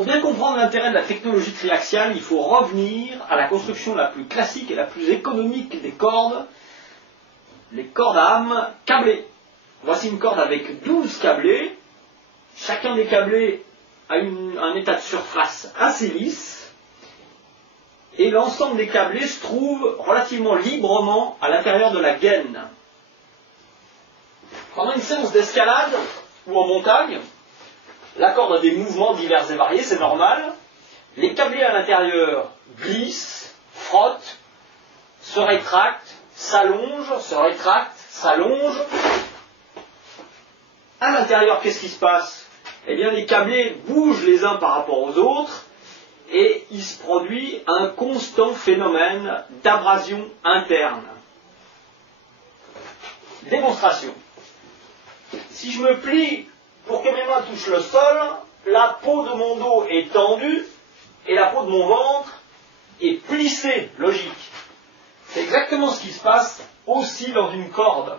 Pour bien comprendre l'intérêt de la technologie triaxiale, il faut revenir à la construction la plus classique et la plus économique des cordes, les cordes à âme câblées. Voici une corde avec 12 câblés. Chacun des câblés a un état de surface assez lisse. Et l'ensemble des câblés se trouve relativement librement à l'intérieur de la gaine. Pendant une séance d'escalade ou en montagne, la corde a des mouvements divers et variés, c'est normal. Les câblés à l'intérieur glissent, frottent, se rétractent, s'allongent, se rétractent, s'allongent. À l'intérieur, qu'est-ce qui se passe? Eh bien, les câblés bougent les uns par rapport aux autres et il se produit un constant phénomène d'abrasion interne. Démonstration. Si je me plie pour que mes mains touchent le sol, la peau de mon dos est tendue et la peau de mon ventre est plissée, logique. C'est exactement ce qui se passe aussi dans une corde.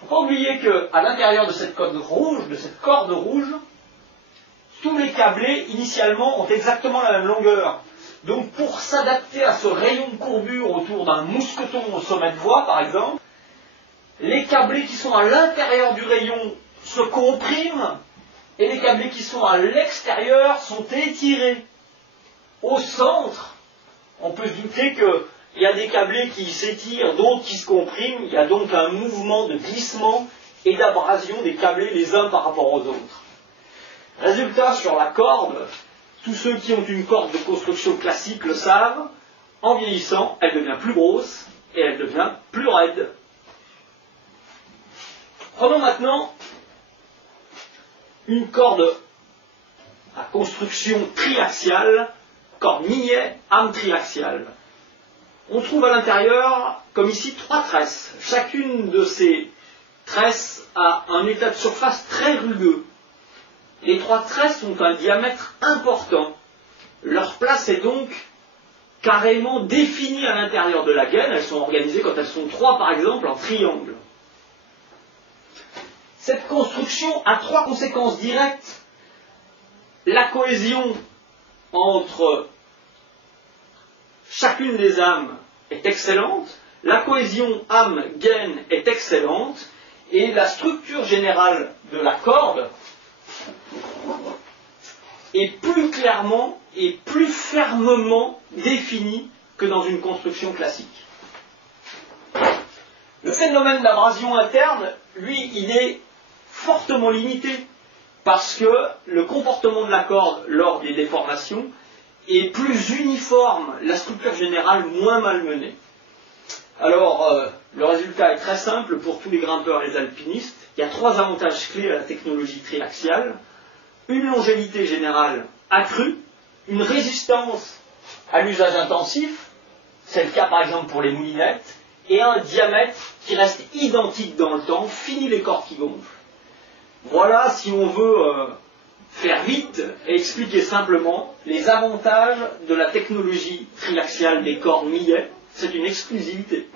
Il ne faut pas oublier qu'à l'intérieur de cette corde rouge, tous les câblés initialement ont exactement la même longueur. Donc pour s'adapter à ce rayon de courbure autour d'un mousqueton au sommet de voie par exemple, les câblés qui sont à l'intérieur du rayon se compriment et les câblés qui sont à l'extérieur sont étirés. Au centre, on peut se douter qu'il y a des câblés qui s'étirent, d'autres qui se compriment, il y a donc un mouvement de glissement et d'abrasion des câblés les uns par rapport aux autres. Résultat, sur la corde, tous ceux qui ont une corde de construction classique le savent, en vieillissant, elle devient plus grosse et elle devient plus raide. Prenons maintenant une corde à construction triaxiale, corde millet, âme triaxiale. On trouve à l'intérieur, comme ici, 3 tresses. Chacune de ces tresses a un état de surface très rugueux. Les 3 tresses ont un diamètre important. Leur place est donc carrément définie à l'intérieur de la gaine. Elles sont organisées, quand elles sont 3 par exemple, en triangle. Cette construction a 3 conséquences directes. La cohésion entre chacune des âmes est excellente, la cohésion âme-gaine est excellente, et la structure générale de la corde est plus clairement et plus fermement définie que dans une construction classique. Le phénomène d'abrasion interne, lui, il est fortement limité parce que le comportement de la corde lors des déformations est plus uniforme, la structure générale moins malmenée. Alors, le résultat est très simple pour tous les grimpeurs et les alpinistes. Il y a 3 avantages clés à la technologie triaxiale. Une longévité générale accrue, une résistance à l'usage intensif, c'est le cas par exemple pour les moulinettes, et un diamètre qui reste identique dans le temps, fini les cordes qui gonflent. Voilà, si on veut faire vite et expliquer simplement les avantages de la technologie triaxiale des cordes millet. C'est une exclusivité.